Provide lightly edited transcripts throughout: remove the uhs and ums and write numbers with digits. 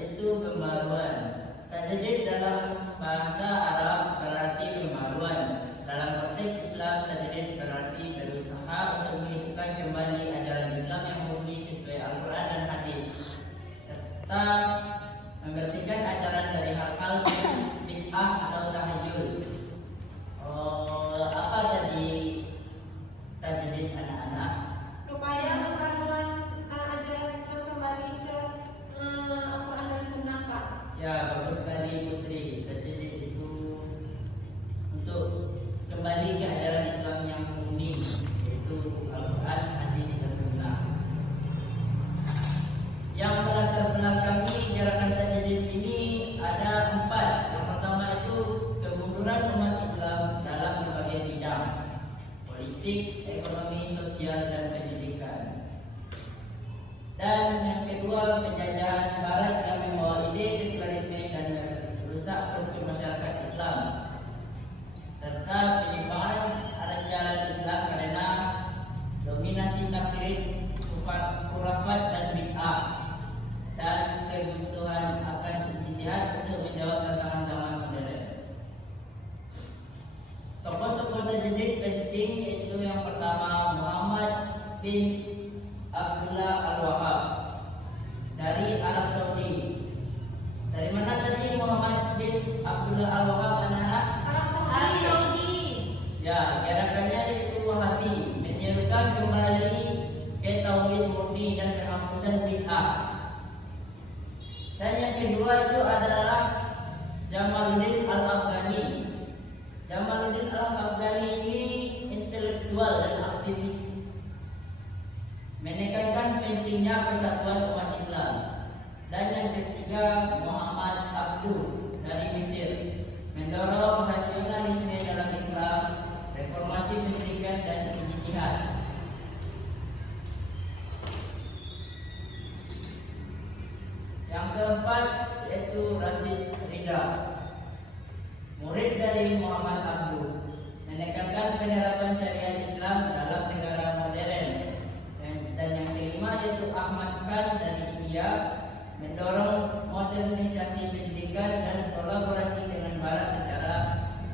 yaitu pembaruan. Tajdid dalam bahasa Arab berarti pembaruan. Dalam konteks Islam, tajdid berarti berusaha untuk menghidupkan kembali ajaran Islam yang murni sesuai Al-Quran dan hadis, serta membersihkan ajaran dari hal-hal bid'ah atau tahayyul. Apa tadi tajdid anak-anak? Upaya pembaruan ajaran Islam kembali ke Al-Quran dan Sunnah, Pak. Ya, bagus sekali Putri. Tajdid itu untuk kembali ke ajaran Islam yang murni, yaitu Al-Quran, hadis, dan Sunnah. Yang melatar belakangi gerakan tajdid ini ada 4. Yang pertama itu kemunduran umat Islam dalam berbagai bidang: politik, ekonomi, sosial, dan pendidikan. Dan yang kedua, penjajahan Barat yang membawa ide sekularisme dan merusak struktur masyarakat Islam, serta penyimpangan ajaran Islam karena dominasi taklid, khurafat, dan bid'ah, dan kebutuhan akan ijtihad untuk menjawab tantangan zaman modern. Tokoh-tokoh tajdid penting yaitu yang pertama Muhammad bin Abdullah Al-Wahhab dari Arab Saudi. Dari mana tadi Muhammad bin Abdullah Al-Wahhab, anak-anak? Arab Saudi. Ya, gerakannya yaitu Wahabi, menyerukan kembali ke tauhid murni dan penghapusan bid'ah. Dan yang kedua itu adalah Jamaluddin Al-Afghani. Jamaluddin Al-Afghani ini intelektual dan aktivis, menekankan pentingnya persatuan umat Islam. Dan yang ketiga Muhammad Abduh dari Mesir, mendorong nasionalisme dalam Islam, reformasi pendidikan, dan ijtihad. Yang keempat yaitu Rasid Ridha, murid dari Muhammad Abduh, menekankan penerapan syariat Islam dalam negara modern. Dan yang kelima yaitu Ahmad Khan dari India, mendorong modernisasi pendidikan dan kolaborasi dengan Barat secara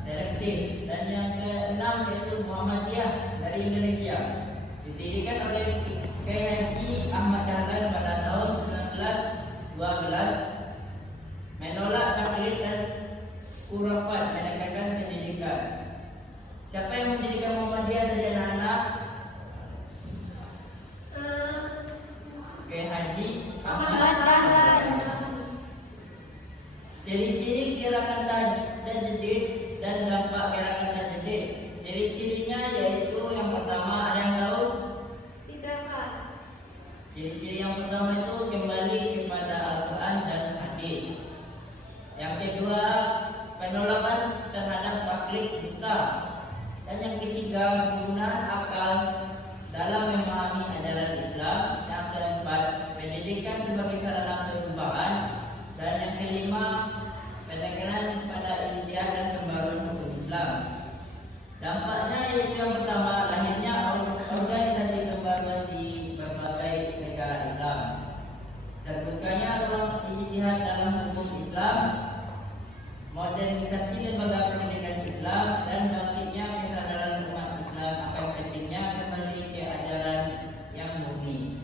selektif. Dan yang keenam yaitu Muhammadiyah dari Indonesia, didirikan oleh Kiai Haji Ahmad Dahlan pada tahun 1912, menolak taklid dan khurafat, menekankan pendidikan. Siapa yang mendirikan Muhammadiyah dari anak-anak? Kiai Haji Ahmad Dahlan. Ciri-ciri gerakan tajdid dan dampak gerakan tajdid. Ciri-cirinya yaitu yang pertama, ada yang tahu? Tidak, Pak. Ciri-ciri yang pertama itu kembali kepada Al-Quran dan hadis. Yang kedua, penolakan terhadap taklid buta. Dan yang ketiga, penggunaan akal dalam memahami ajaran Islam. Yang keempat, pendidikan sebagai sarana perubahan. Dan yang kelima, penekanan pada ijtihad dan pembaruan hukum Islam. Dampaknya yaitu yang pertama, lahirnya organisasi pembaruan di berbagai negara Islam, terbukanya ruang ijtihad dalam hukum Islam, modernisasi lembaga pendidikan Islam, dan bangkitnya kesadaran umat Islam akan pentingnya kembali ke ajaran yang murni.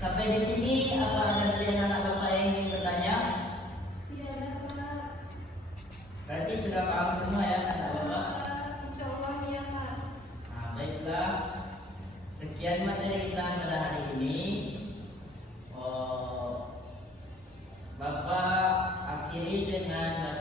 Sampai di sini, apa ada dari anak bapak yang ingin bertanya? Tidak ada, Pak. Berarti sudah paham semua ya anak bapak? Insya Allah ya, Pak. Nah, baiklah. Sekian materi kita pada hari ini. Bapak akhiri dengan